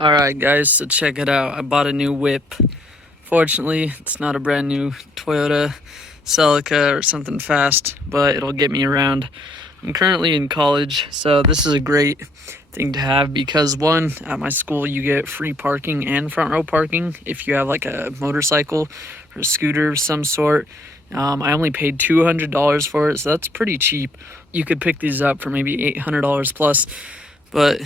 Alright guys, so check it out. I bought a new whip. Fortunately, it's not a brand new Toyota Celica or something fast, but it'll get me around. I'm currently in college, so this is a great thing to have because one, at my school you get free parking and front row parking if you have like a motorcycle or a scooter of some sort. I only paid $200 for it, so that's pretty cheap. You could pick these up for maybe $800 plus. But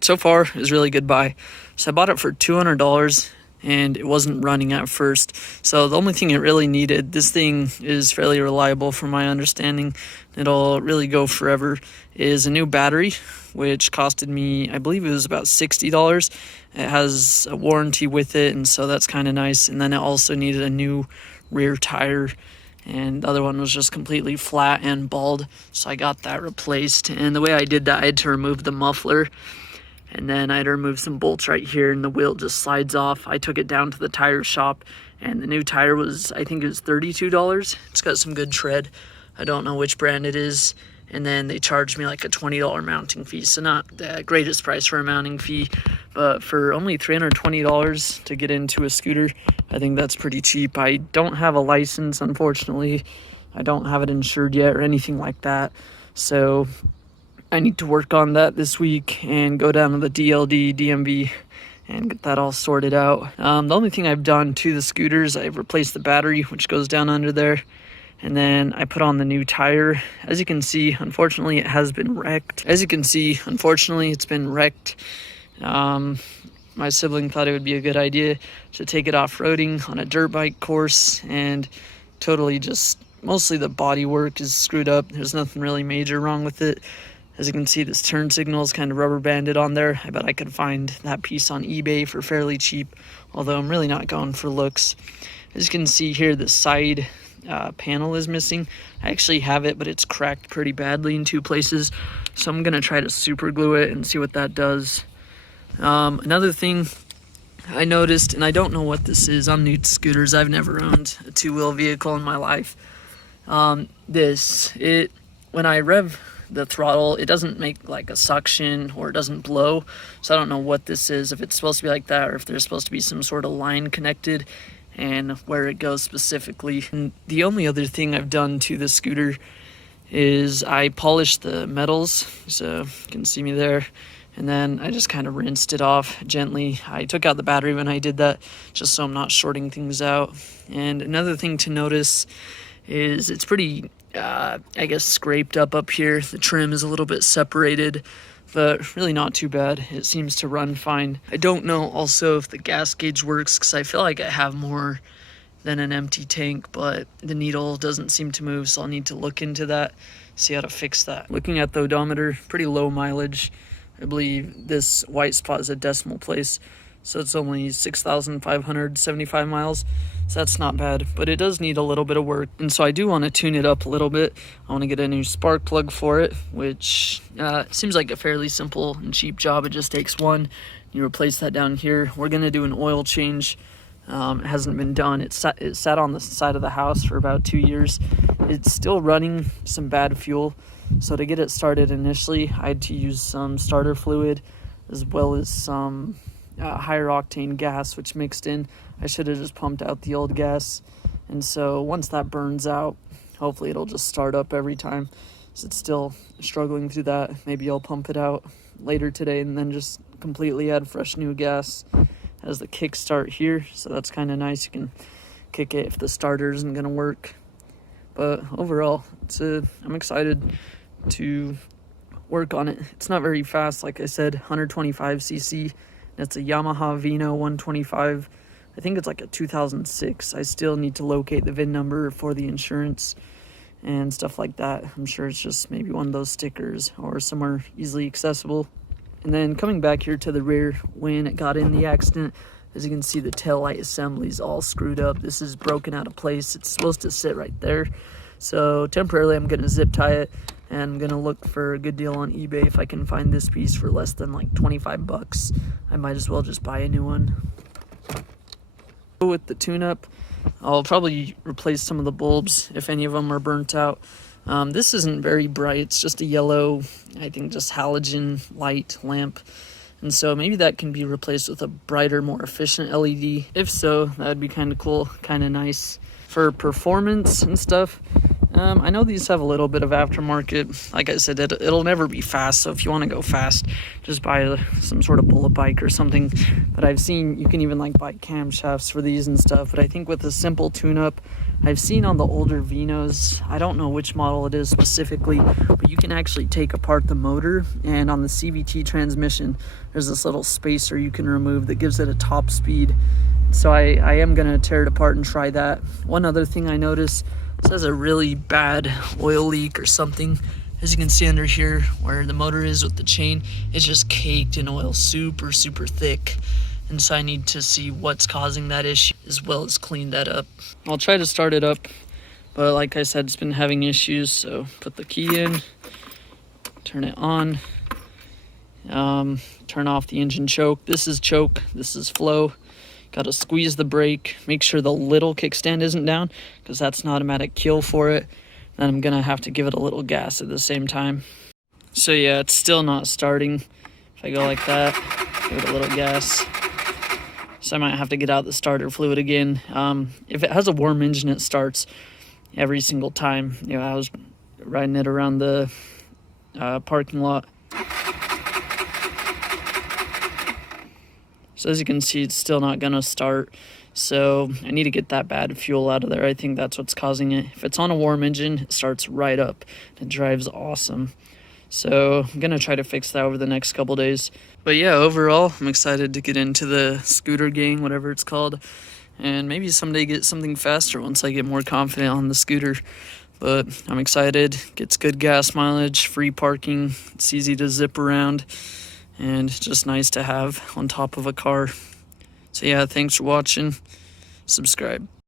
so far it was really good buy. So I bought it for $200 and it wasn't running at first. So the only thing it really needed, this thing is fairly reliable from my understanding, it'll really go forever, is a new battery, which costed me, I believe it was about $60. It has a warranty with it, and so that's kind of nice. And then it also needed a new rear tire, and the other one was just completely flat and bald, so I got that replaced. And the way I did that, I had to remove the muffler, and then I had to remove some bolts right here, and the wheel just slides off. I took it down to the tire shop, and the new tire was, I think it was $32. It's got some good tread. I don't know which brand it is. And then they charged me like a $20 mounting fee, so not the greatest price for a mounting fee, but for only $320 to get into a scooter, I think that's pretty cheap. I don't have a license, unfortunately. I don't have it insured yet or anything like that, so I need to work on that this week and go down to the DMV and get that all sorted out. The only thing I've done to the scooters, I've replaced the battery, which goes down under there. And then I put on the new tire. As you can see, unfortunately, it has been wrecked. It's been wrecked. My sibling thought it would be a good idea to take it off-roading on a dirt bike course, and totally just, mostly the bodywork is screwed up. There's nothing really major wrong with it. As you can see, this turn signal is kind of rubber banded on there. I bet I could find that piece on eBay for fairly cheap, although I'm really not going for looks. As you can see here, the side panel is missing. I actually have it, but it's cracked pretty badly in two places, so I'm gonna try to super glue it and see what that does. Another thing I noticed, and I don't know what this is, I'm new to scooters, I've never owned a two-wheel vehicle in my life. When I rev the throttle, it doesn't make like a suction or it doesn't blow, so I don't know what this is, if it's supposed to be like that or if there's supposed to be some sort of line connected and where it goes specifically. And the only other thing I've done to the scooter is I polished the metals, so you can see me there, and then I just kind of rinsed it off gently. I took out the battery when I did that, just so I'm not shorting things out. And another thing to notice is it's pretty, I guess, scraped up here. The trim is a little bit separated, but really not too bad. It seems to run fine. I don't know also if the gas gauge works, because I feel like I have more than an empty tank, but the needle doesn't seem to move, so I'll need to look into that, see how to fix that. Looking at the odometer, pretty low mileage. I believe this white spot is a decimal place, so it's only 6,575 miles, so that's not bad, but it does need a little bit of work, and so I do want to tune it up a little bit. I want to get a new spark plug for it, which seems like a fairly simple and cheap job. It just takes one, you replace that down here. We're going to do an oil change. It hasn't been done. It sat on the side of the house for about 2 years. It's still running some bad fuel, so to get it started initially, I had to use some starter fluid as well as some higher octane gas, which mixed in. I should have just pumped out the old gas, and so once that burns out, hopefully it'll just start up every time. So it's still struggling through that. Maybe I'll pump it out later today and then just completely add fresh new gas. Has the kickstart here, so that's kind of nice. You can kick it if the starter isn't going to work. But overall, I'm excited to work on it. It's not very fast, like I said, 125cc. It's a Yamaha Vino 125. I think it's like a 2006. I still need to locate the VIN number for the insurance and stuff like that. I'm sure it's just maybe one of those stickers or somewhere easily accessible. And then coming back here to the rear, when it got in the accident, as you can see, the tail light assembly is all screwed up. This is broken out of place. It's supposed to sit right there. So temporarily I'm going to zip tie it, and I'm going to look for a good deal on eBay. If I can find this piece for less than like 25 bucks, I might as well just buy a new one. With the tune-up, I'll probably replace some of the bulbs if any of them are burnt out. This isn't very bright. It's just a yellow, I think just halogen light lamp. And so maybe that can be replaced with a brighter, more efficient LED. If so, that would be kind of cool, kind of nice. For performance and stuff, I know these have a little bit of aftermarket. Like I said, it'll never be fast, so if you want to go fast, just buy some sort of bullet bike or something. But I've seen you can even like buy camshafts for these and stuff. But I think with a simple tune-up, I've seen on the older Vinos, I don't know which model it is specifically, but you can actually take apart the motor, and on the CVT transmission, there's this little spacer you can remove that gives it a top speed. So I am going to tear it apart and try that. One other thing I noticed, this has a really bad oil leak or something. As you can see under here where the motor is with the chain, it's just caked in oil, super, super thick. And so I need to see what's causing that issue as well as clean that up. I'll try to start it up, but like I said, it's been having issues. So put the key in, turn it on, turn off the engine choke. This is choke, this is flow. Got to squeeze the brake, make sure the little kickstand isn't down, because that's an automatic kill for it. Then I'm going to have to give it a little gas at the same time. So yeah, it's still not starting. If I go like that, give it a little gas. So I might have to get out the starter fluid again. If it has a warm engine, it starts every single time. You know, I was riding it around the parking lot. So as you can see, it's still not going to start. So I need to get that bad fuel out of there. I think that's what's causing it. If it's on a warm engine, it starts right up. It drives awesome. So I'm going to try to fix that over the next couple days. But yeah, overall, I'm excited to get into the scooter gang, whatever it's called. And maybe someday get something faster once I get more confident on the scooter. But I'm excited. Gets good gas mileage, free parking. It's easy to zip around. And just nice to have on top of a car. So yeah, thanks for watching. Subscribe.